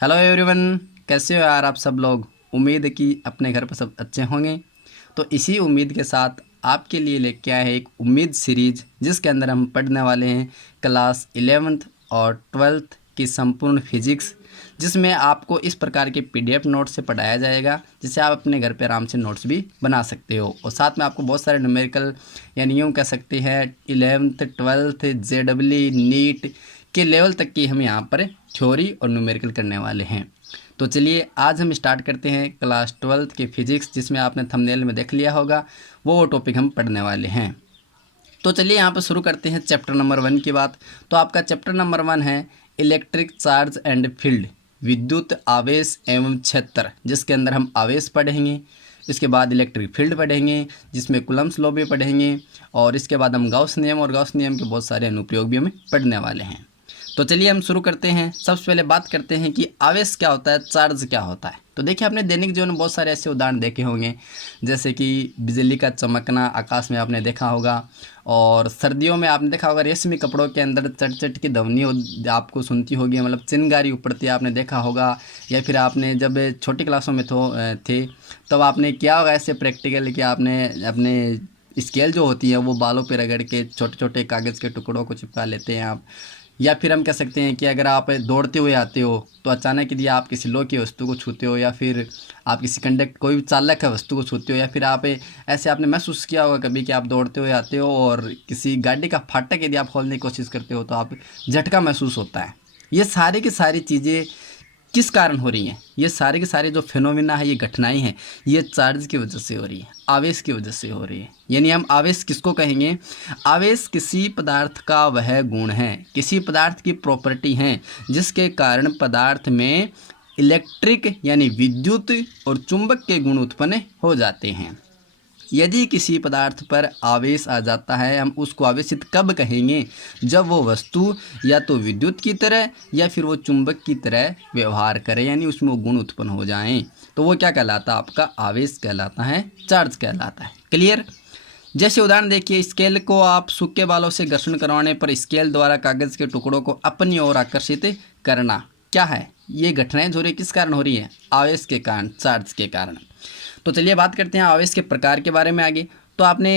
Hello everyone, कैसे हो यार आप सब लोग। उम्मीद है कि अपने घर पर सब अच्छे होंगे। तो इसी उम्मीद के साथ आपके लिए लेके आए हैं एक उम्मीद सीरीज, जिसके अंदर हम पढ़ने वाले हैं क्लास 11th और 12th की संपूर्ण फिजिक्स, जिसमें आपको इस प्रकार के पीडीएफ नोट्स से पढ़ाया जाएगा, जिससे आप अपने घर पे आराम से नोट्स भी बना सकते हो। और साथ में आपको बहुत सारे न्यूमेरिकल, यानी यूँ कह सकते हैं 11th 12th JEE नीट के लेवल तक की हम यहाँ पर थ्योरी और न्यूमेरिकल करने वाले हैं। तो चलिए आज हम स्टार्ट करते हैं क्लास 12th की फिजिक्स, जिसमें आपने थंबनेल में देख लिया होगा वो टॉपिक हम पढ़ने वाले हैं। तो चलिए यहाँ पर शुरू करते हैं चैप्टर नंबर 1 की बात। तो आपका चैप्टर नंबर 1 है इलेक्ट्रिक चार्ज एंड फील्ड, विद्युत आवेश एवं क्षेत्र, जिसके अंदर हम आवेश पढ़ेंगे। इसके बाद इलेक्ट्रिक फील्ड पढ़ेंगे, जिसमें कूलम्ब्स लॉ भी पढ़ेंगे। और इसके बाद हम गाउस नियम और गाउस नियम के बहुत सारे अनुप्रयोग भी हमें पढ़ने वाले हैं। तो चलिए हम शुरू करते हैं। सबसे पहले बात करते हैं कि आवेश क्या होता है, चार्ज क्या होता है। तो देखिए, आपने दैनिक जीवन में बहुत सारे ऐसे उदाहरण देखे होंगे, जैसे कि बिजली का चमकना आकाश में आपने देखा होगा। और सर्दियों में आपने देखा होगा रेशमी कपड़ों के अंदर चट चट की ध्वनि आपको सुनती होगी, मतलब चिंगारी उपड़ती आपने देखा होगा। या फिर आपने जब छोटी क्लासों में थे तब आपने किया होगा ऐसे प्रैक्टिकल कि आपने अपने स्केल जो होती है वो बालों पे रगड़ के छोटे छोटे कागज़ के टुकड़ों को चिपका लेते हैं आप। या फिर हम कह सकते हैं कि अगर आप दौड़ते हुए आते हो तो अचानक यदि आप किसी लोहे की वस्तु को छूते हो, या फिर आप किसी कोई भी चालक है वस्तु को छूते हो, या फिर आप ऐसे आपने महसूस किया होगा कभी कि आप दौड़ते हुए आते हो और किसी गाड़ी का फाटक यदि आप खोलने की कोशिश करते हो तो आप झटका महसूस होता है। ये सारी की सारी चीज़ें किस कारण हो रही हैं? ये सारे के सारे जो फिनोमिना है, ये घटनाएं हैं, ये चार्ज की वजह से हो रही है, आवेश की वजह से हो रही है। यानी हम आवेश किसको कहेंगे? आवेश किसी पदार्थ का वह गुण है, किसी पदार्थ की प्रॉपर्टी है, जिसके कारण पदार्थ में इलेक्ट्रिक यानी विद्युत और चुंबक के गुण उत्पन्न हो जाते हैं। यदि किसी पदार्थ पर आवेश आ जाता है, हम उसको आवेशित कब कहेंगे? जब वो वस्तु या तो विद्युत की तरह या फिर वो चुंबक की तरह व्यवहार करे, यानी उसमें वो गुण उत्पन्न हो जाएं, तो वो क्या कहलाता है? आपका आवेश कहलाता है, चार्ज कहलाता है। क्लियर? जैसे उदाहरण देखिए, स्केल को आप सूखे बालों से घर्षण करवाने पर स्केल द्वारा कागज़ के टुकड़ों को अपनी ओर आकर्षित करना क्या है? ये घटनाएं हो रही किस कारण हो रही है? आवेश के कारण, चार्ज के कारण। तो चलिए बात करते हैं आवेश के प्रकार के बारे में आगे। तो आपने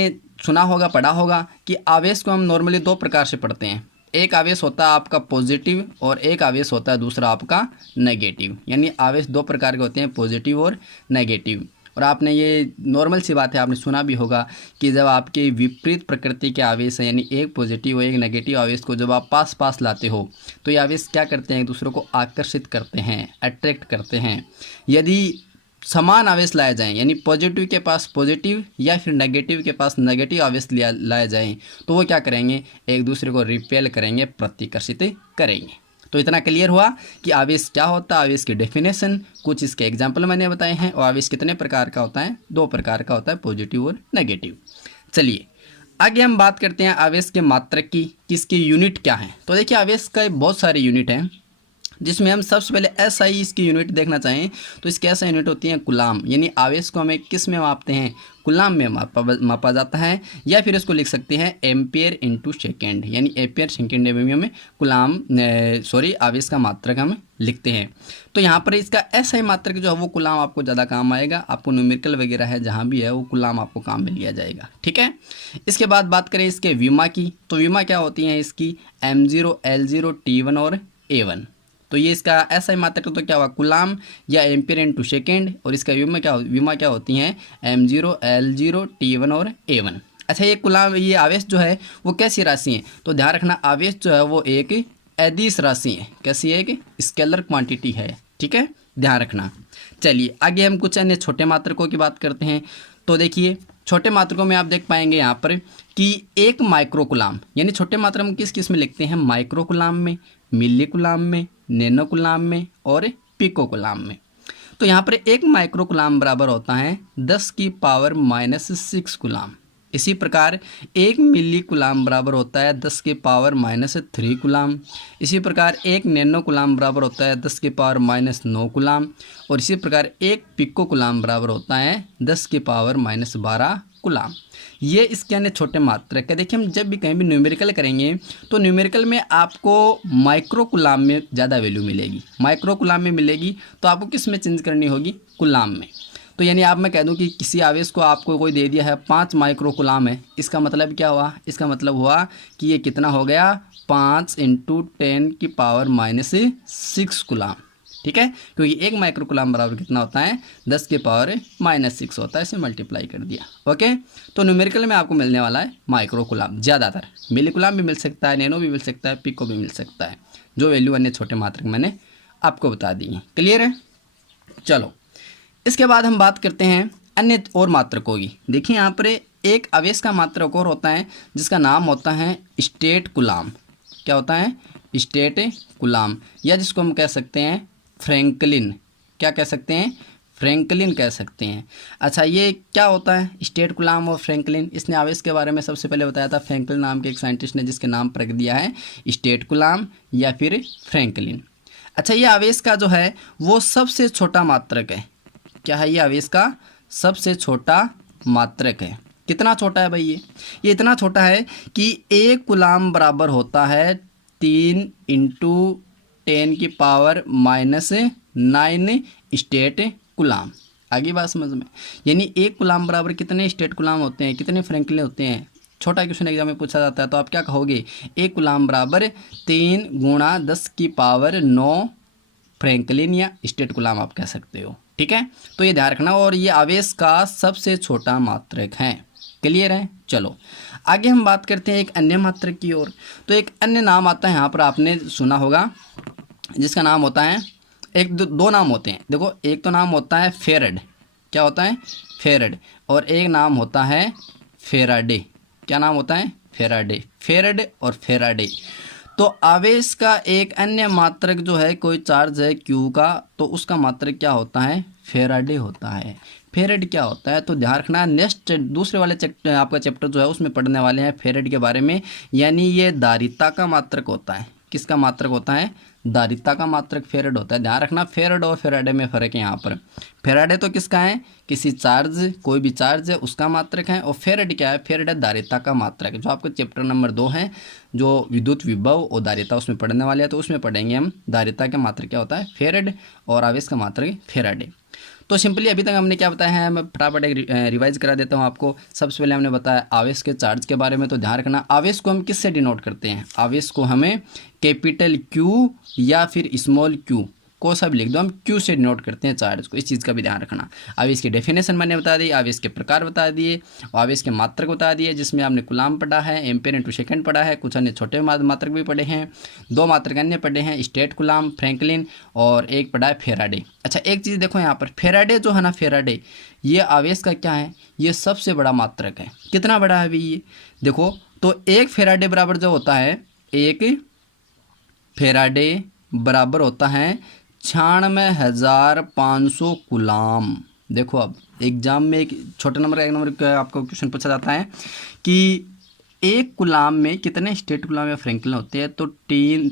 सुना होगा, पढ़ा होगा कि आवेश को हम नॉर्मली दो प्रकार से पढ़ते हैं। एक आवेश होता है आपका पॉजिटिव और एक आवेश होता है दूसरा आपका नेगेटिव। यानी आवेश दो प्रकार के होते हैं, पॉजिटिव और नेगेटिव। और आपने ये नॉर्मल सी बात है, आपने सुना भी होगा कि जब आपके विपरीत प्रकृति के आवेश हैं, यानी एक पॉजिटिव और एक नेगेटिव आवेश को जब आप पास पास लाते हो तो ये आवेश क्या करते हैं? एक दूसरे को आकर्षित करते हैं, अट्रैक्ट करते हैं। यदि समान आवेश लाए जाएं, यानी पॉजिटिव के पास पॉजिटिव या फिर नेगेटिव के पास नेगेटिव आवेश लाए जाएं, तो वो क्या करेंगे? एक दूसरे को रिपेल करेंगे, प्रतिकर्षित करेंगे। तो इतना क्लियर हुआ कि आवेश क्या होता है, आवेश की डेफिनेशन, कुछ इसके एग्जाम्पल मैंने बताए हैं। और आवेश कितने प्रकार का होता है? दो प्रकार का होता है, पॉजिटिव और नेगेटिव। चलिए आगे हम बात करते हैं आवेश के मात्रक की, किसकी यूनिट क्या है। तो देखिए, आवेश का बहुत सारे यूनिट हैं, जिसमें हम सबसे पहले एसआई इसकी यूनिट देखना चाहें तो इसकी ऐसा यूनिट होती है कुलाम। यानी आवेश को हमें किस में मापते हैं? कुलाम में मापा जाता है। या फिर इसको लिख सकते हैं एम्पियर इंटू सेकेंड, यानी एम्पियर सेकेंड में हमें कुलाम आवेश का मात्रक हम लिखते हैं। तो यहाँ पर इसका एसआई मात्रक जो है वो कुलाम आपको ज़्यादा काम आएगा। आपको न्यूमेरिकल वगैरह है जहाँ भी है वो कुलाम आपको काम में लिया जाएगा। ठीक है। इसके बाद बात करें इसके विमा की, तो विमा क्या होती हैं इसकी? M0 L0 T1 और A1। तो ये इसका ऐसा ही मात्रक तो क्या हुआ? कुलाम या एम्पियर इनटू सेकेंड। और इसका विमा क्या होती हैं? M0 L0 T1 और A1। अच्छा, ये कुलाम, ये आवेश जो है वो कैसी राशि है? तो ध्यान रखना, आवेश जो है वो एक अदिश राशि है। कैसी है? एक स्केलर क्वांटिटी है। ठीक है, ध्यान रखना। चलिए आगे हम कुछ अन्य छोटे मात्रकों की बात करते हैं। तो देखिए, छोटे मात्रकों में आप देख पाएंगे यहाँ पर कि एक माइक्रोकुलाम, यानी छोटे मात्रा में किस किस में लिखते हैं? माइक्रोकुलाम में, मिलीकुलाम में, नैनोकुलाम में और पिकोकुलाम में। तो यहाँ पर एक माइक्रोकुलाम बराबर होता है 10⁻⁻6 कुलाम। इसी प्रकार एक मिलीकुलाम बराबर होता है 10⁻⁻3 कुलाम। इसी प्रकार एक नैनोकुलाम बराबर होता है 10⁻⁻9 कुलाम। और इसी प्रकार एक पिकोकुलाम बराबर होता है 10⁻12 कुलाम। ये इसके अन्य छोटे मात्रक है। देखिए हम जब भी कहीं भी न्यूमेरिकल करेंगे तो न्यूमेरिकल में आपको माइक्रो कुलाम में ज़्यादा वैल्यू मिलेगी, माइक्रो कुलाम में मिलेगी, तो आपको किस में चेंज करनी होगी, कुलाम में। तो यानी आप मैं कह दूं कि किसी आवेश को आपको कोई दे दिया है 5 माइक्रो कुलाम है, इसका मतलब क्या हुआ, इसका मतलब हुआ कि ये कितना हो गया 5 × 10⁻⁻6 कुलाम। ठीक है, क्योंकि 1 माइक्रो कुलाम बराबर कितना होता है 10⁻⁻6 होता है, इसे मल्टीप्लाई कर दिया। ओके, तो न्यूमेरिकल में आपको मिलने वाला है माइक्रो कुलाम ज़्यादातर, मिली कुलाम भी मिल सकता है, नैनो भी मिल सकता है, पिको भी मिल सकता है, जो वैल्यू अन्य छोटे मात्रक मैंने आपको बता दी है। क्लियर है। चलो इसके बाद हम बात करते हैं अन्य और मात्रकों की। देखिए यहाँ पर एक आवेश का मात्रक और होता है जिसका नाम होता है स्टेट कुलाम। क्या होता है, स्टेट कुलाम, या जिसको हम कह सकते हैं फ्रैंकलिन। क्या कह सकते हैं, फ्रैंकलिन कह सकते हैं। अच्छा ये क्या होता है स्टेट कुलाम और फ्रैंकलिन, इसने आवेश के बारे में सबसे पहले बताया था फ्रैंकलिन नाम के एक साइंटिस्ट ने, जिसके नाम पर रख दिया है स्टेट कुलाम या फिर फ्रैंकलिन। अच्छा ये आवेश का जो है वो सबसे छोटा मात्रक है। क्या है, ये आवेश का सबसे छोटा मात्रक है। कितना छोटा है भाई, ये इतना छोटा है कि 1 कुलाम बराबर होता है 3 × 10⁻⁻9 स्टेट कुलाम। आगे बात समझ में, यानी 1 कुलाम बराबर कितने स्टेट कुलाम होते हैं, कितने फ्रैंकलिन होते हैं। छोटा क्वेश्चन एग्जाम में पूछा जाता है, तो आप क्या कहोगे, 1 कुलाम बराबर 3 × 10⁻9 फ्रैंकलिन या स्टेट कुलाम आप कह सकते हो। ठीक है, तो ये ध्यान रखना, और ये आवेश का सबसे छोटा मात्रक है। क्लियर है। चलो आगे हम बात करते हैं एक अन्य मात्रक की ओर। तो एक अन्य नाम आता है यहाँ पर, आपने सुना होगा, जिसका नाम होता है, एक दो नाम होते हैं। देखो एक तो नाम होता है फेरड। क्या होता है, फेरड, और एक नाम होता है फेराडे। क्या नाम होता है, फेराडे, फेरड और फेराडे। तो आवेश का एक अन्य मात्रक जो है, कोई चार्ज है Q का, तो उसका मात्रक क्या होता है, फेराडे होता है। फेरड क्या होता है, तो ध्यान रखना, नेक्स्ट दूसरे वाले आपका चैप्टर जो है उसमें पढ़ने वाले हैं फेरड के बारे में। यानी ये धारिता का मात्रक होता है। किसका मात्रक होता है, धारिता का मात्रक फेरड होता है। ध्यान रखना फेरड और फेराडे में फ़र्क है यहाँ पर। फेराडे तो किसका है, किसी चार्ज, कोई भी चार्ज है उसका मात्रक है, और फेरड क्या है, फेरड है धारिता का मात्रक, जो आपको चैप्टर नंबर 2 है, जो विद्युत विभव और धारिता उसमें पढ़ने वाले हैं, तो उसमें पढ़ेंगे हम धारिता का मात्रक क्या होता है फेरड, और आवेश का मात्रक फेराडे। तो सिंपली अभी तक हमने क्या बताया है, मैं फटाफट एक रिवाइज करा देता हूँ आपको। सबसे पहले हमने बताया आवेश के चार्ज के बारे में। तो ध्यान रखना आवेश को हम किससे डिनोट करते हैं, आवेश को हमें कैपिटल Q या फिर स्मॉल q को सब लिख दो, हम Q से डिनोट करते हैं चार्ज को। इस चीज़ का भी ध्यान रखना। आवेश की डेफिनेशन मैंने बता दी, आवेश के प्रकार बता दिए, और आवेश के मात्रक बता दिए, जिसमें आपने कुलाम पढ़ा है, एम्पेयर × सेकंड पढ़ा है, कुछ अन्य छोटे मात्रक भी पढ़े हैं, 2 मात्रक अन्य पढ़े हैं, स्टेट कुलाम, फ्रैंकलिन, और एक पढ़ा है फेराडे। अच्छा एक चीज़ देखो यहाँ पर, फेराडे जो है ना, फेराडे ये आवेश का क्या है, ये सबसे बड़ा मात्रक है। कितना बड़ा है अभी ये देखो, तो 1 फेराडे बराबर जो होता है, 1 फेराडे बराबर होता है 96,500 कुलाम। देखो अब एग्जाम में एक छोटे नंबर का 1 नंबर का आपको क्वेश्चन पूछा जाता है कि 1 कुलाम में कितने स्टेट कुलाम या फ्रैंकलिन होते हैं, तो 3 ×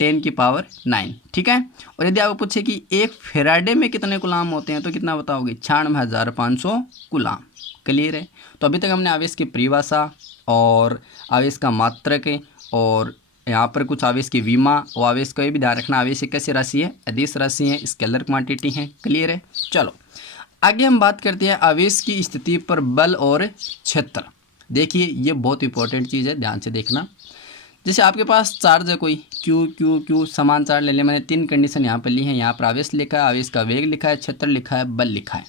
10⁻9। ठीक है, और यदि आपको पूछे कि 1 फेराडे में कितने कुलाम होते हैं, तो कितना बताओगे, 96,500 कुलाम। क्लियर है। तो अभी तक हमने आवेश की परिभाषा और आवेश का मात्रक और यहाँ पर कुछ आवेश की विमा और आवेश का भी ध्यान रखना, आवेश एक कैसी राशि है, अदिश राशि है, स्केलर क्वांटिटी है। क्लियर है। चलो आगे हम बात करते हैं आवेश की स्थिति पर बल और क्षेत्र। देखिए ये बहुत इंपॉर्टेंट चीज़ है, ध्यान से देखना। जैसे आपके पास चार्ज है कोई Q Q Q, समान चार्ज ले लें, मैंने 3 कंडीशन यहाँ पर ली है। यहाँ पर आवेश लिखा है, आवेश का वेग लिखा है, क्षेत्र लिखा है, बल लिखा है।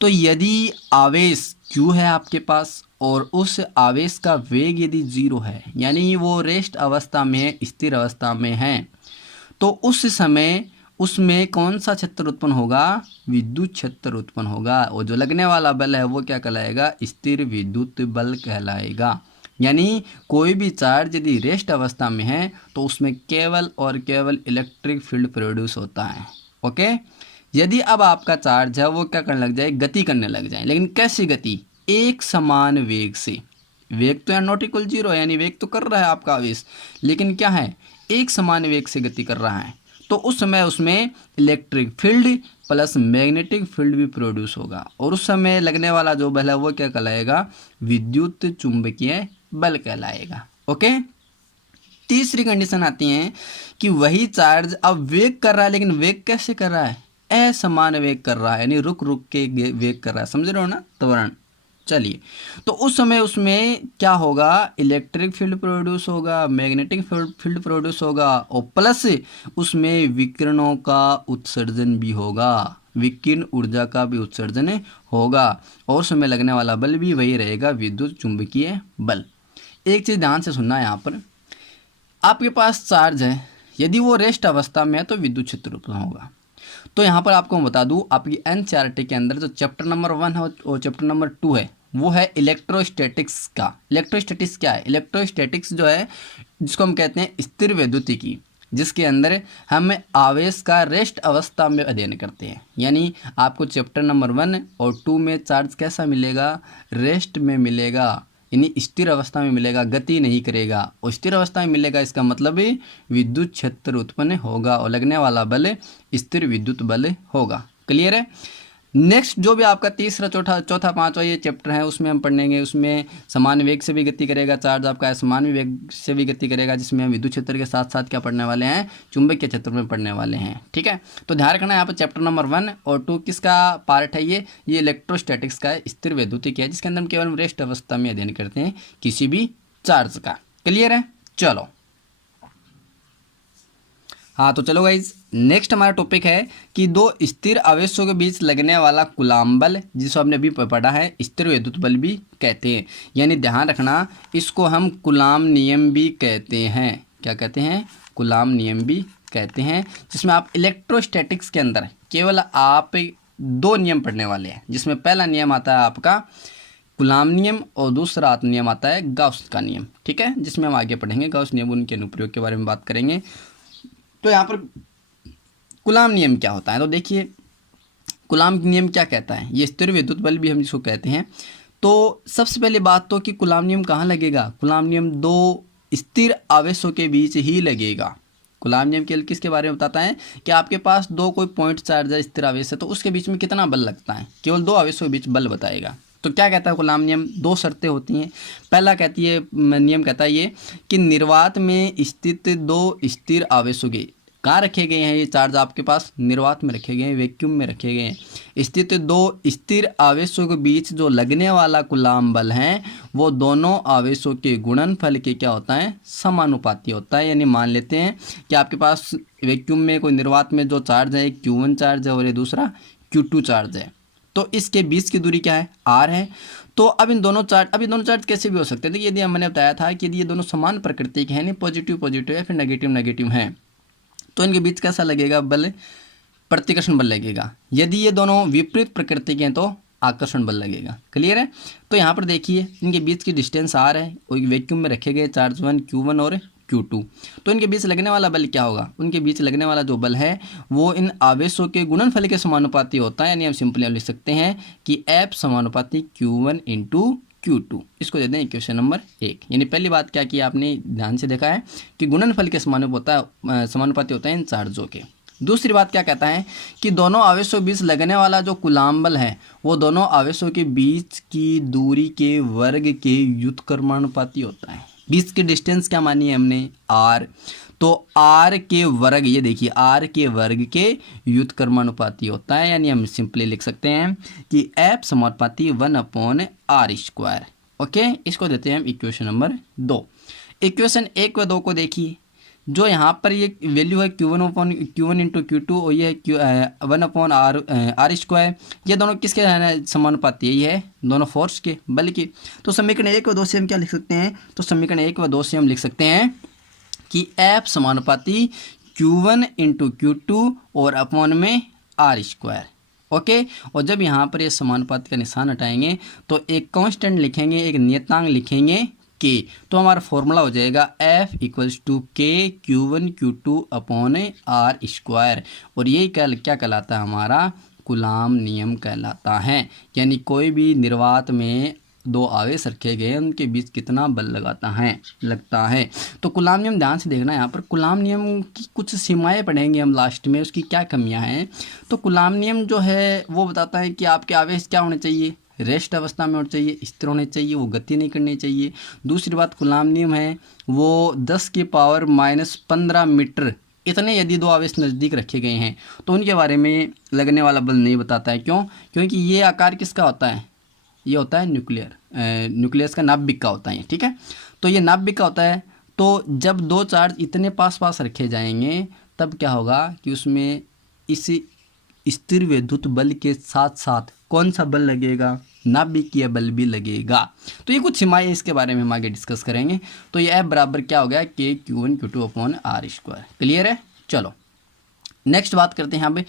तो यदि आवेश Q है आपके पास और उस आवेश का वेग यदि 0 है, यानी वो रेस्ट अवस्था में है, स्थिर अवस्था में है, तो उस समय उसमें कौन सा क्षेत्र उत्पन्न होगा, विद्युत क्षेत्र उत्पन्न होगा, और जो लगने वाला बल है वो क्या कहलाएगा, स्थिर विद्युत बल कहलाएगा। यानी कोई भी चार्ज यदि रेस्ट अवस्था में है तो उसमें केवल और केवल इलेक्ट्रिक फील्ड प्रोड्यूस होता है। ओके, यदि अब आपका चार्ज है वो क्या करने लग जाए, गति करने लग जाए, लेकिन कैसी गति, एक समान वेग से। वेग तो यहाँ नॉट इक्वल 0 है, यानी वेग तो कर रहा है आपका आवेश, लेकिन क्या है, एक समान वेग से गति कर रहा है। तो उस समय उसमें electric field plus magnetic field भी प्रोड्यूस होगा, और उस समय लगने वाला जो बल है वो क्या कहलाएगा, विद्युत चुंबकीय बल कहलाएगा। ओके। तीसरी कंडीशन आती है कि वही चार्ज अब वेग कर रहा है, लेकिन वेग कैसे कर रहा है, असमान वेग कर रहा है, यानी रुक रुक के वेग कर रहा है, समझ रहे हो ना त्वरण। चलिए, तो उस समय उसमें क्या होगा, इलेक्ट्रिक फील्ड प्रोड्यूस होगा, मैग्नेटिक फील्ड प्रोड्यूस होगा, और प्लस उसमें विकिरणों का उत्सर्जन भी होगा, विकिरण ऊर्जा का भी उत्सर्जन होगा, और उसमें लगने वाला बल भी वही रहेगा, विद्युत चुंबकीय बल। एक चीज़ ध्यान से सुनना, यहाँ पर आपके पास चार्ज है, यदि वो रेस्ट अवस्था में है तो विद्युत क्षेत्र उत्पन्न होगा। तो यहाँ पर आपको मैं बता दूं, आपकी एनसीईआरटी के अंदर जो चैप्टर नंबर 1 है और चैप्टर नंबर 2 है वो है इलेक्ट्रोस्टैटिक्स का। इलेक्ट्रोस्टैटिक्स क्या है, इलेक्ट्रोस्टैटिक्स जो है जिसको हम कहते हैं स्थिर वैद्युतिकी, जिसके अंदर हम आवेश का रेस्ट अवस्था में अध्ययन करते हैं। यानी आपको चैप्टर नंबर 1 और 2 में चार्ज कैसा मिलेगा, रेस्ट में मिलेगा, यानी स्थिर अवस्था में मिलेगा, गति नहीं करेगा, और स्थिर अवस्था में मिलेगा, इसका मतलब विद्युत क्षेत्र उत्पन्न होगा और लगने वाला बल स्थिर विद्युत बल होगा। क्लियर है। नेक्स्ट जो भी आपका तीसरा चौथा पांचवा ये चैप्टर है उसमें हम पढ़ेंगे, उसमें समान वेग से भी गति करेगा चार्ज आपका, समान वेग से भी गति करेगा, जिसमें हम विद्युत क्षेत्र के साथ साथ क्या पढ़ने वाले हैं, चुंबकीय क्षेत्र में पढ़ने वाले हैं। ठीक है, तो ध्यान रखना यहाँ पर चैप्टर नंबर 1 और 2 किसका पार्ट है, ये इलेक्ट्रोस्टैटिक्स का स्थिर वैद्युतिकी है, जिसके अंदर हम केवल रेस्ट अवस्था में अध्ययन करते हैं किसी भी चार्ज का। क्लियर है। चलो हाँ, तो चलो गाइज, नेक्स्ट हमारा टॉपिक है कि दो स्थिर आवेशों के बीच लगने वाला कूलाम बल, जिसको हमने अभी पढ़ा है, स्थिर विद्युत बल भी कहते हैं। यानी ध्यान रखना, इसको हम कूलाम नियम भी कहते हैं। क्या कहते हैं, कूलाम नियम भी कहते हैं, जिसमें आप इलेक्ट्रोस्टैटिक्स के अंदर केवल आप 2 नियम पढ़ने वाले हैं, जिसमें पहला नियम आता है आपका कूलाम नियम और दूसरा नियम आता है गाउस का नियम। ठीक है, जिसमें हम आगे पढ़ेंगे गाउस नियम, उनके अनुप्रयोग के बारे में बात करेंगे। तो यहाँ पर कूलाम नियम क्या होता है, तो देखिए कूलाम नियम क्या कहता है, ये स्थिर विद्युत बल भी हम जिसको कहते हैं। तो सबसे पहले बात तो कि कूलाम नियम कहाँ लगेगा, कूलाम नियम 2 स्थिर आवेशों के बीच ही लगेगा। कूलाम नियम केवल किसके बारे में बताता है कि आपके पास 2 कोई पॉइंट चार्ज है, स्थिर आवेश है, तो उसके बीच में कितना बल लगता है, केवल 2 आवेशों के बीच बल बताएगा। तो क्या कहता है कूलाम नियम, 2 शर्तें होती हैं। पहला कहती है नियम कहता है ये कि निर्वात में स्थित 2 स्थिर आवेशों के, कहाँ रखे गए हैं ये चार्ज, आपके पास निर्वात में रखे गए हैं, वैक्यूम में रखे गए हैं, स्थित 2 स्थिर आवेशों के बीच जो लगने वाला कूलाम बल है वो दोनों आवेशों के गुणनफल के क्या होता है, समानुपाती होता है। यानी मान लेते हैं कि आपके पास वैक्यूम में कोई निर्वात में जो चार्ज है, एक Q1 चार्ज है और ये दूसरा Q2 चार्ज है, तो इसके बीच की दूरी क्या है, R है। तो अब इन दोनों चार्ज कैसे भी हो सकते हैं, यदि मैंने बताया था कि यदि ये दोनों समान प्रकृति के हैं, नहीं पॉजिटिव पॉजिटिव है फिर नेगेटिव नेगेटिव हैं, तो इनके बीच कैसा लगेगा बल, प्रतिकर्षण बल लगेगा। यदि ये दोनों विपरीत प्रकृति के हैं तो आकर्षण बल लगेगा। क्लियर है। तो यहाँ पर देखिए इनके बीच की डिस्टेंस R है और वैक्यूम में रखे गए चार्ज 1 Q1 और Q2, तो इनके बीच लगने वाला बल क्या होगा, उनके बीच लगने वाला जो बल है वो इन आवेशों के गुणनफल के समानुपाती होता है। यानी हम सिंपली लिख सकते हैं कि F समानुपाती Q1 इंटू Q2, इसको देते हैं इक्वेशन नंबर 1। यानी पहली बात क्या की आपने ध्यान से देखा है कि गुणनफल के समानुपाती होता है इन चार्जों के। दूसरी बात क्या कहता है कि दोनों आवेशों के बीच लगने वाला जो कूलाम बल है वो दोनों आवेशों के बीच की दूरी के वर्ग के व्युत्क्रमानुपाती होता है। बीच की डिस्टेंस क्या मानी है हमने, R, तो R के वर्ग, ये देखिए R के वर्ग के व्युत्क्रमानुपाती होता है। यानी हम सिंपली लिख सकते हैं कि F समानुपाती 1/r²। ओके, इसको देते हैं हम इक्वेशन नंबर 2। इक्वेशन 1 व 2 को देखिए, जो यहाँ पर ये वैल्यू है Q1 इंटू Q2 और ये है 1/r², ये दोनों किसके समानुपाती है, ये है दोनों फोर्स के बल के। तो समीकरण 1 व 2 से हम क्या लिख सकते हैं, तो समीकरण 1 व 2 से हम लिख सकते हैं कि F समानुपाती Q1 इंटू Q2 और अपॉन में r²। ओके, और जब यहाँ पर ये समानुपाती का निशान हटाएंगे तो एक कांस्टेंट लिखेंगे, एक नियतांक लिखेंगे K, तो हमारा फॉर्मूला हो जाएगा F equals to K Q1 Q2 upon r², और ये क्या कहलाता है, हमारा कूलाम नियम कहलाता है। यानी कोई भी निर्वात में दो आवेश रखे गए हैं उनके बीच कितना बल लगता है। तो कूलाम नियम ध्यान से देखना, यहाँ पर कूलाम नियम की कुछ सीमाएं पढ़ेंगे हम लास्ट में, उसकी क्या कमियां हैं। तो कूलाम नियम जो है वो बताता है कि आपके आवेश क्या होने चाहिए, रेस्ट अवस्था में होना चाहिए, स्थिर होने चाहिए, वो गति नहीं करनी चाहिए। दूसरी बात कूलाम नियम है वो 10⁻⁻15 मीटर इतने यदि दो आवेश नज़दीक रखे गए हैं तो उनके बारे में लगने वाला बल नहीं बताता है। क्यों? क्योंकि ये आकार किसका होता है, ये होता है न्यूक्लियस का, नाभिक का होता है, ठीक है। तो ये नाभिक का होता है। तो जब दो चार्ज इतने पास पास रखे जाएंगे तब क्या होगा कि उसमें इस स्थिर विद्युत बल के साथ साथ कौन सा बल लगेगा, नाभिकीय बल भी लगेगा। तो ये कुछ सीमाएं, इसके बारे में हम आगे डिस्कस करेंगे। तो ये F बराबर क्या हो गया, KQ1Q2/R²। क्लियर है। चलो नेक्स्ट बात करते हैं यहाँ पे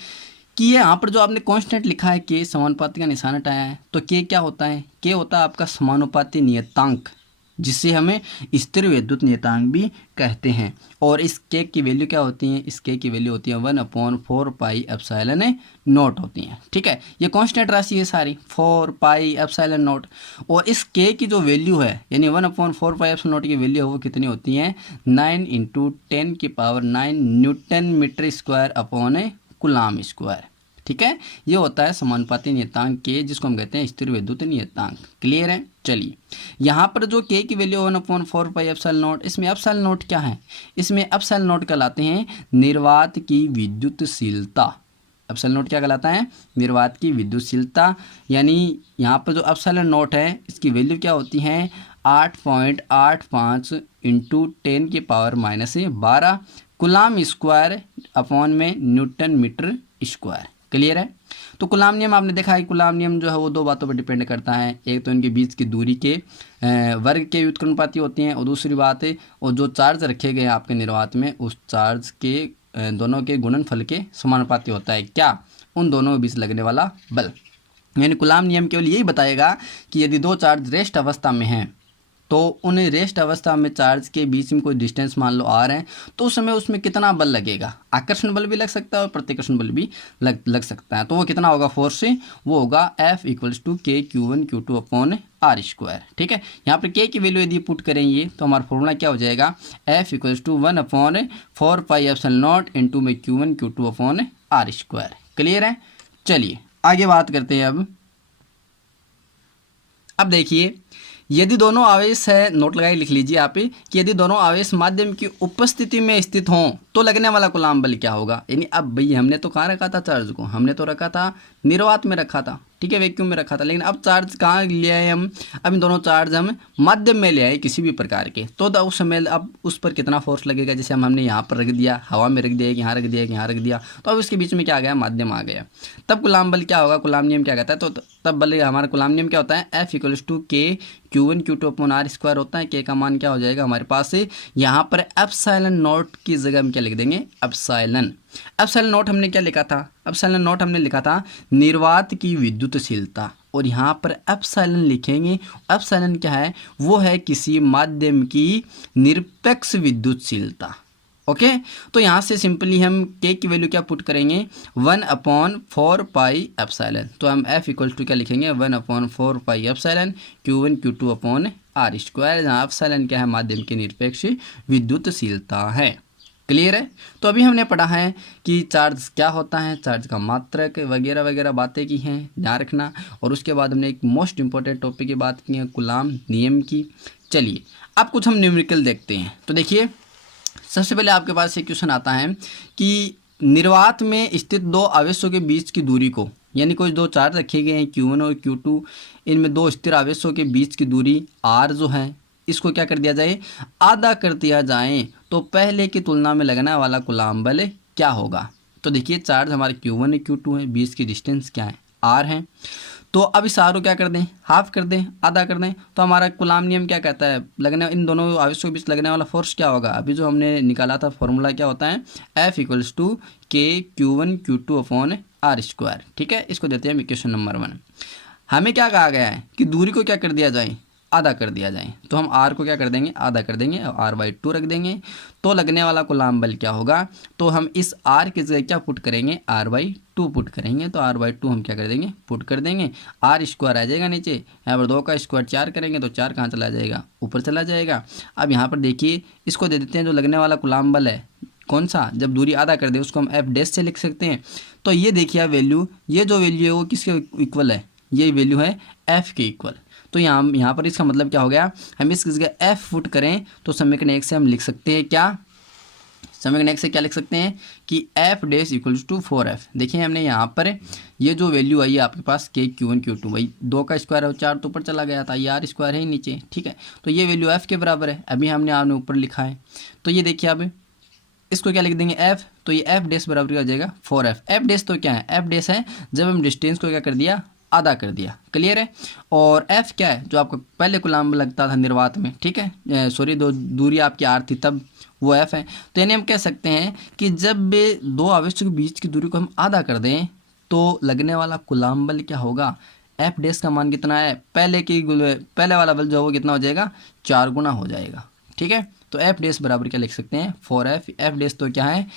कि ये यहाँ पर जो आपने कांस्टेंट लिखा है K, समानुपाती का निशान हटाया है। तो K क्या होता है, K होता है आपका समानुपाती नियतांक, जिसे हमें स्थिर विद्युत नियतांक भी कहते हैं। और इस K की वैल्यू क्या होती है, इस K की वैल्यू होती है 1/4πε0 होती है, ठीक है। ये कांस्टेंट राशि है सारी, 4πε0। और इस K की जो वैल्यू है यानी 1/4πε0 की वैल्यू है वो कितनी होती है, 9 × 10⁹ newton metre square upon coulomb square, ठीक है। ये होता है समानुपाती नियतांक K, जिसको हम कहते हैं स्थिर विद्युत नियतांक। क्लियर है। चलिए यहाँ पर जो K की वैल्यू 1/4πε0, इसमें ε0 क्या है, इसमें ε0 कहलाते हैं निर्वात की विद्युतशीलता। ε0 क्या कहलाता है, निर्वात की विद्युतशीलता। यानी यहाँ पर जो ε0 है इसकी वैल्यू क्या होती है, 8.85 × 10⁻⁻12 कूलाम स्क्वायर अपॉन में न्यूटन मीटर स्क्वायर। क्लियर है। तो कूलाम नियम आपने देखा है, कूलाम नियम जो है वो दो बातों पर डिपेंड करता है, एक तो इनके बीच की दूरी के वर्ग के व्युत्क्रमानुपाती होती हैं, और दूसरी बात है और जो चार्ज रखे गए हैं आपके निर्वात में उस चार्ज के दोनों के गुणनफल के समानुपाती होता है क्या, उन दोनों के बीच लगने वाला बल। यानी कूलाम नियम केवल यही बताएगा कि यदि दो चार्ज रेस्ट अवस्था में हैं तो उन रेस्ट अवस्था में चार्ज के बीच में कोई डिस्टेंस मान लो R है, तो उस समय उसमें कितना बल लगेगा, आकर्षण बल भी लग सकता है और प्रतिकर्षण बल भी लग सकता है। तो वो कितना होगा फोर्स से, वो होगा F = KQ1Q2/R²। ठीक है। यहाँ पर K की वैल्यू यदि पुट करेंगे तो हमारा फॉर्मूला क्या हो जाएगा, F = 1/4πε0 × Q1Q2/R²। क्लियर है। चलिए आगे बात करते हैं। अब देखिए, यदि दोनों आवेश है, नोट लगाई लिख लीजिए आप कि यदि दोनों आवेश माध्यम की उपस्थिति में स्थित हों तो लगने वाला कूलाम बल क्या होगा। यानी अब भाई हमने तो कहाँ रखा था चार्ज को, हमने तो रखा था निर्वात में रखा था, ठीक है, वैक्यूम में रखा था। लेकिन अब चार्ज कहाँ ले आए हम, अब इन दोनों चार्ज हम माध्यम में ले आए किसी भी प्रकार के, तो उस समय अब उस पर कितना फोर्स लगेगा। जैसे हमने यहाँ पर रख दिया, हवा में रख दिया, यहाँ रख दिया, यहाँ रख दिया, तो अब उसके बीच में क्या आ गया, माध्यम आ गया। तब कूलाम बल क्या होगा, कूलाम नियम क्या कहता है, तो तब बल हमारा कूलाम नियम क्या होता है, F = KQ1Q2/R² होता है। K का मान क्या हो जाएगा हमारे पास से, यहाँ पर ε0 की जगह हम क्या लिख देंगे, ε0 हमने क्या लिखा था, ε0 हमने लिखा था निर्वात की विद्युतशीलता, और यहाँ पर एप्सिलॉन लिखेंगे। एप्सिलॉन क्या है, वो है किसी माध्यम की निरपेक्ष विद्युतशीलता। ओके, तो यहाँ से सिंपली हम K की वैल्यू क्या पुट करेंगे, 1/4πε। तो हम F = क्या लिखेंगे, 1/4πε Q1Q2/R², जहाँ एप्सिलॉन क्या है, माध्यम की निरपेक्ष विद्युतशीलता है। क्लियर है। तो अभी हमने पढ़ा है कि चार्ज क्या होता है, चार्ज का मात्रक वगैरह वगैरह बातें की हैं, ध्यान रखना। और उसके बाद हमने एक मोस्ट इंपॉर्टेंट टॉपिक की बात की है, कूलाम नियम की। चलिए अब कुछ हम न्यूमेरिकल देखते हैं। तो देखिए, सबसे पहले आपके पास एक क्वेश्चन आता है कि निर्वात में स्थित दो आवेशों के बीच की दूरी को, यानी कोई दो चार्ज रखे गए हैं Q1 और Q2, इनमें दो स्थिर आवेशों के बीच की दूरी R जो है, इसको क्या कर दिया जाए, आधा कर दिया जाए, तो पहले की तुलना में लगने वाला कूलाम बल क्या होगा। तो देखिए, चार्ज हमारे Q1 है, Q2 है, बीच की डिस्टेंस क्या है, R है। तो अब इस R को क्या कर दें, हाफ कर दें, आधा कर दें। तो हमारा कूलाम नियम क्या कहता है, लगने इन दोनों आवेशों के बीच लगने वाला फोर्स क्या होगा। अभी जो हमने निकाला था फॉर्मूला क्या होता है, F = KQ1Q2/R²। ठीक है, इसको देते हैं इक्वेशन नंबर 1। हमें क्या कहा गया है कि दूरी को क्या कर दिया जाए, आधा कर दिया जाए, तो हम R को क्या कर देंगे, आधा कर देंगे और R/2 रख देंगे। तो लगने वाला कुलाम बल क्या होगा, तो हम इस R की जगह क्या पुट करेंगे, R/2 पुट करेंगे। तो R/2 हम क्या कर देंगे, पुट कर देंगे। R² आ जाएगा नीचे, यहाँ पर 2 का स्क्वायर 4 करेंगे तो 4 कहाँ चला जाएगा, ऊपर चला जाएगा। अब यहाँ पर देखिए इसको दे देते हैं जो लगने वाला कुलाम बल है, कौन सा, जब दूरी आधा कर दे उसको हम F डैश से लिख सकते हैं। तो ये देखिए आप वैल्यू, ये जो वैल्यू है वो किसके इक्वल है, ये वैल्यू है F के इक्वल। तो यहाँ पर इसका मतलब क्या हो गया, हम इसकी जगह F पुट करें तो समीकरण 1 से हम लिख सकते हैं क्या, समीकरण 1 से क्या लिख सकते हैं कि F dash equals to 4F। देखिए हमने यहाँ पर ये जो वैल्यू आई है आपके पास K Q1 Q2, भाई 2 का स्क्वायर है 4 तो ऊपर चला गया था, ये R स्क्वायर है नीचे, ठीक है। तो ये वैल्यू F के बराबर है, अभी हमने आपने ऊपर लिखा है। तो ये देखिए अब इसको क्या लिख देंगे F, तो ये F डैश बराबर क्या हो जाएगा 4F। F डैश तो क्या है, F डैश है जब हम डिस्टेंस को क्या कर दिया, आधा कर दिया, क्लियर है। और F क्या है, जो आपको पहले कुलाम लगता था निर्वात में, ठीक है, सॉरी दूरी आपकी R थी तब, वो F है। तो यानी हम कह सकते हैं कि जब दो आवेशों के बीच की दूरी को हम आधा कर दें तो लगने वाला कुलाम बल क्या होगा, F डैश का मान कितना है, पहले वाला बल जो है वो कितना हो जाएगा, 4 गुना हो जाएगा, ठीक है। तो F डैश बराबर क्या लिख सकते हैं 4F। F डैश तो क्या है,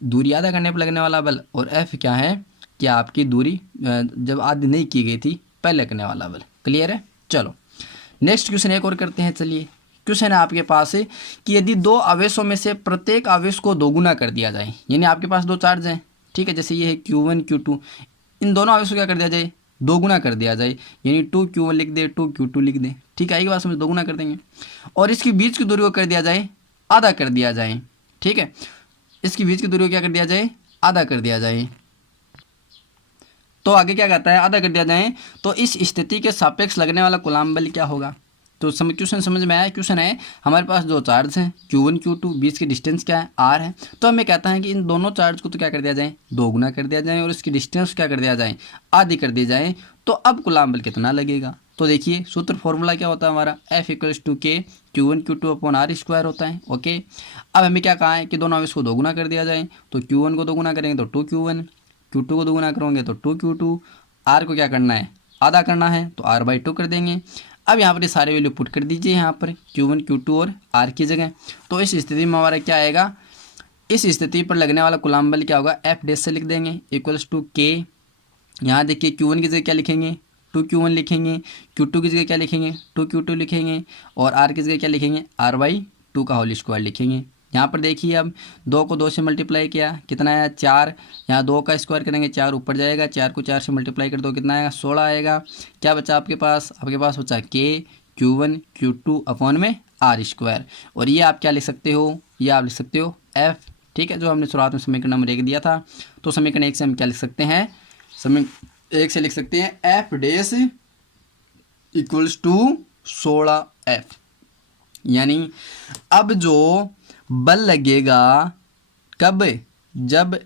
दूरी आधा करने पर लगने वाला बल, और F क्या है कि आपकी दूरी जब आधी नहीं की गई थी पहले लगने वाला बल, क्लियर है। चलो नेक्स्ट क्वेश्चन एक और करते हैं। चलिए क्वेश्चन है आपके पास है कि यदि दो आवेशों में से प्रत्येक आवेश को दोगुना कर दिया जाए, यानी आपके पास दो चार्ज हैं, ठीक है, जैसे ये है Q1 Q2, इन दोनों आवेशों को क्या कर दिया जाए, दोगुना कर दिया जाए, यानी 2Q1 लिख दे 2Q2 लिख दे, ठीक है, आएगी बात समझ, दोगुना कर देंगे। और इसके बीच की दूरी को कर दिया जाए, आधा कर दिया जाए, ठीक है, इसके बीच की दूरी को क्या कर दिया जाए, आधा कर दिया जाए। तो आगे क्या कहता है, आधा कर दिया जाए तो इस स्थिति के सापेक्ष लगने वाला कुलाम बल क्या होगा। तो क्वेश्चन समझ में आया। क्वेश्चन है हमारे पास दो चार्ज हैं Q1 Q2, बीच की डिस्टेंस क्या है, R है। तो हमें कहता है कि इन दोनों चार्ज को तो क्या कर दिया जाए, दोगुना कर दिया जाए, और इसकी डिस्टेंस क्या कर दिया जाए, आधी कर दी जाए। तो अब कुलाम बल कितना लगेगा, तो देखिए सूत्र फॉर्मूला क्या होता है हमारा, F equals to K Q1 Q2 upon R square होता है, ओके। अब हमें क्या कहा है कि दोनों आवेश को दोगुना कर दिया जाए, तो Q1 को दोगुना करेंगे तो 2Q1, Q2 को दोगुना करोगे तो 2Q2, R को क्या करना है, आधा करना है, तो R/2 कर देंगे। अब यहाँ पर ये सारे वैल्यू पुट कर दीजिए यहाँ पर Q1 Q2 और R की जगह। तो इस स्थिति में हमारा क्या आएगा, इस स्थिति पर लगने वाला कुलाम बल क्या होगा, F डैश से लिख देंगे इक्वल्स टू K। यहाँ देखिए Q1 की जगह क्या लिखेंगे, 2Q1 लिखेंगे, Q2 की जगह क्या लिखेंगे, 2Q2 लिखेंगे, और R की जगह क्या लिखेंगे, R/2 का होल स्क्वायर लिखेंगे। यहाँ पर देखिए अब 2 को 2 से मल्टीप्लाई किया कितना आया 4, यहाँ 2 का स्क्वायर करेंगे 4 ऊपर जाएगा, 4 को 4 से मल्टीप्लाई कर दो कितना आएगा 16 आएगा। क्या बचा आपके पास बचा K Q1 Q2 अपॉन में R स्क्वायर। और ये आप क्या लिख सकते हो, ये आप लिख सकते हो F, ठीक है, जो हमने शुरुआत में समीकरण नंबर 1 दिया था। तो समीकरण 1 से हम क्या लिख सकते हैं, समीकरण 1 से लिख सकते हैं F dash equals to 16F। यानी अब जो बल लगेगा कब, जब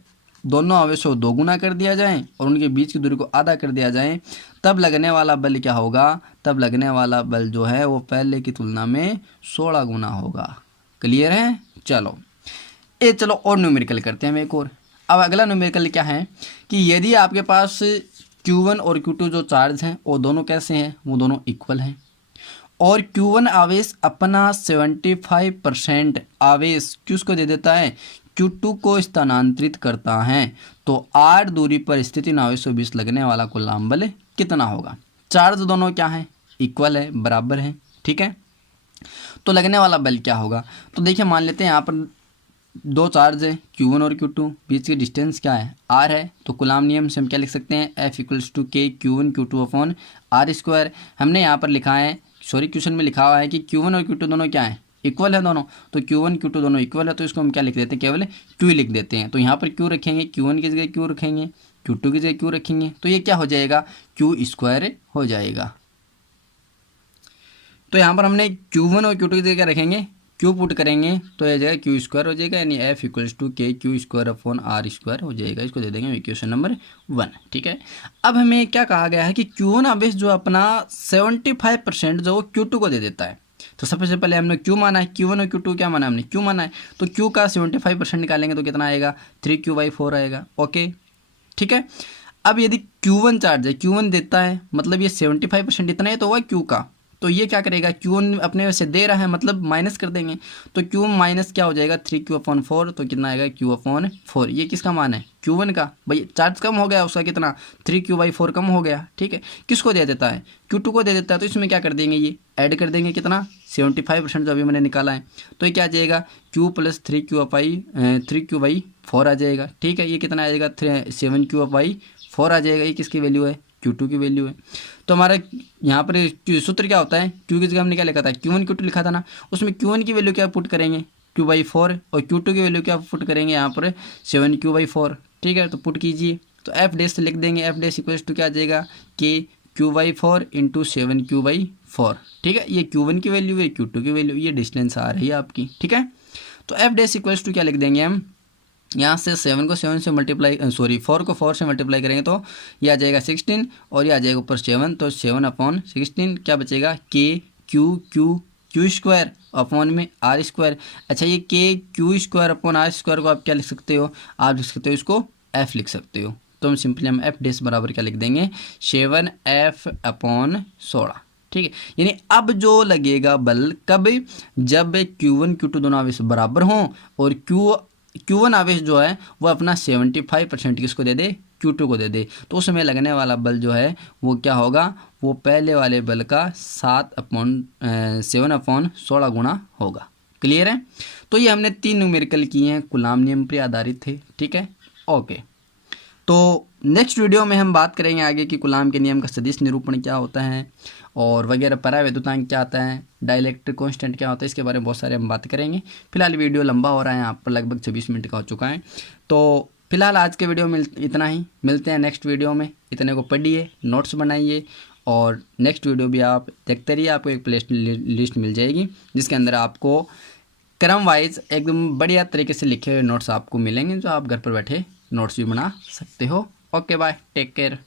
दोनों आवेशों को दोगुना कर दिया जाए और उनके बीच की दूरी को आधा कर दिया जाए, तब लगने वाला बल क्या होगा, तब लगने वाला बल जो है वो पहले की तुलना में 16 गुना होगा, क्लियर है। चलो और न्यूमेरिकल करते हैं हम एक और। अब अगला न्यूमेरिकल क्या है कि यदि आपके पास Q1 और Q2 जो चार्ज हैं वो दोनों कैसे हैं, वो दोनों इक्वल हैं, और Q1 आवेश अपना 75% आवेश किसको दे देता है, Q2 को स्थानांतरित करता है, तो R दूरी पर स्थित इन आवेशों के बीच लगने वाला कुलाम बल कितना होगा। चार्ज दोनों क्या है, इक्वल है, बराबर है, ठीक है। तो लगने वाला बल क्या होगा, तो देखिए मान लेते हैं यहाँ पर दो चार्ज है Q1 और Q2, बीच की डिस्टेंस क्या है, R है। तो कुलाम नियम से हम क्या लिख सकते हैं, F equals to K Q1 Q2 upon R square. हमने यहाँ पर लिखा है, सॉरी क्वेश्चन में लिखा हुआ है कि Q1 और Q2 दोनों क्या है, इक्वल है दोनों। तो Q1 Q2 दोनों इक्वल है, तो इसको हम क्या लिख देते हैं, केवल Q लिख देते हैं। तो यहाँ पर Q रखेंगे, Q1 की जगह Q रखेंगे, Q2 की जगह Q रखेंगे, तो ये क्या हो जाएगा, Q स्क्वायर हो जाएगा। तो यहाँ पर हमने Q1 और Q2 की जगह क्या रखेंगे, Q पुट करेंगे तो यह जाएगा Q स्क्वायर हो जाएगा, यानी F equals to K Q square upon R square हो जाएगा। इसको दे देंगे इक्वेशन नंबर 1, ठीक है। अब हमें क्या कहा गया है कि Q1 आवेश जो अपना 75% जो Q2 को दे देता है। तो सबसे पहले हमने Q माना है, Q1 और Q2 क्या माना है, हमने Q माना है। तो Q का 75% निकालेंगे तो कितना आएगा, 3Q/4 आएगा, ओके, ठीक है। अब यदि Q1 चार्ज है, Q1 देता है, मतलब ये 75% इतना है तो हुआ Q का, तो ये क्या करेगा, Q1 अपने वैसे दे रहा है मतलब माइनस कर देंगे, तो Q माइनस क्या हो जाएगा 3Q/4, तो कितना आएगा Q/4। ये किसका मान है, Q1 का। भाई चार्ज कम हो गया उसका, कितना 3Q/4 कम हो गया, ठीक है। किसको दे देता है, Q2 को दे देता है, तो इसमें क्या कर देंगे, ये ऐड कर देंगे, कितना 75% जो अभी मैंने निकाला है। तो ये क्या आ जाएगा Q + 3Q/4 आ जाएगा, ठीक है। ये कितना आ जाएगा 7Q/4 आ जाएगा। ये किसकी वैल्यू है, Q2 की वैल्यू है। तो हमारा यहाँ पर सूत्र क्या होता है, Q की जगह हमने क्या लिखा था, Q1 Q2 लिखा था ना, उसमें Q1 की वैल्यू क्या पुट करेंगे Q/4 और Q2 की वैल्यू क्या पुट करेंगे यहाँ पर 7Q/4, ठीक है। तो पुट कीजिए, तो एफ डैश लिख देंगे, एफ डैश इक्वल्स टू क्या आ जाएगा कि Q/4 × 7Q/4, ठीक है। ये Q1 की वैल्यू है, Q2 की वैल्यू, ये डिस्टेंस आ रही है आपकी, ठीक है। तो एफ डैश इक्वल्स टू क्या लिख देंगे हम, यहाँ से 7 को 7 से मल्टीप्लाई 4 को 4 से मल्टीप्लाई करेंगे तो ये आ जाएगा 16 और ये आ जाएगा ऊपर 7, तो 7/16 क्या बचेगा Q² अपॉन में R²। अच्छा ये Q² को आप क्या लिख सकते हो, आप लिख सकते हो इसको F लिख सकते हो। तो हम सिंपली हम एफ डैश बराबर क्या लिख देंगे 7F/16, ठीक है। यानी अब जो लगेगा बल कब, जब Q1 Q2 दोनों आवेश बराबर हों और Q1 आवेश जो है वो अपना 75% किसको दे दे, Q2 को दे दे, तो उसमें लगने वाला बल जो है वो क्या होगा, वो पहले वाले बल का 7/16 गुना होगा। क्लियर है। तो ये हमने 3 न्यूमेरिकल किए हैं, कूलाम नियम पर आधारित थे, ठीक है। ओके, तो नेक्स्ट वीडियो में हम बात करेंगे आगे कि कूलाम के नियम का सदिश निरूपण क्या होता है और वगैरह, परावैद्युतांक क्या आता है, डाइलेक्ट्रिक कांस्टेंट क्या होता है, इसके बारे में बहुत सारे हम बात करेंगे। फिलहाल वीडियो लंबा हो रहा है, यहाँ पर लगभग 26 मिनट का हो चुका है। तो फिलहाल आज के वीडियो में इतना ही, मिलते हैं नेक्स्ट वीडियो में। इतने को पढ़िए, नोट्स बनाइए और नेक्स्ट वीडियो भी आप देखते रहिए। आपको एक प्ले लिस्ट मिल जाएगी जिसके अंदर आपको क्रम वाइज एकदम बढ़िया तरीके से लिखे हुए नोट्स आपको मिलेंगे, जो आप घर पर बैठे नोट्स भी बना सकते हो। Okay bye, take care.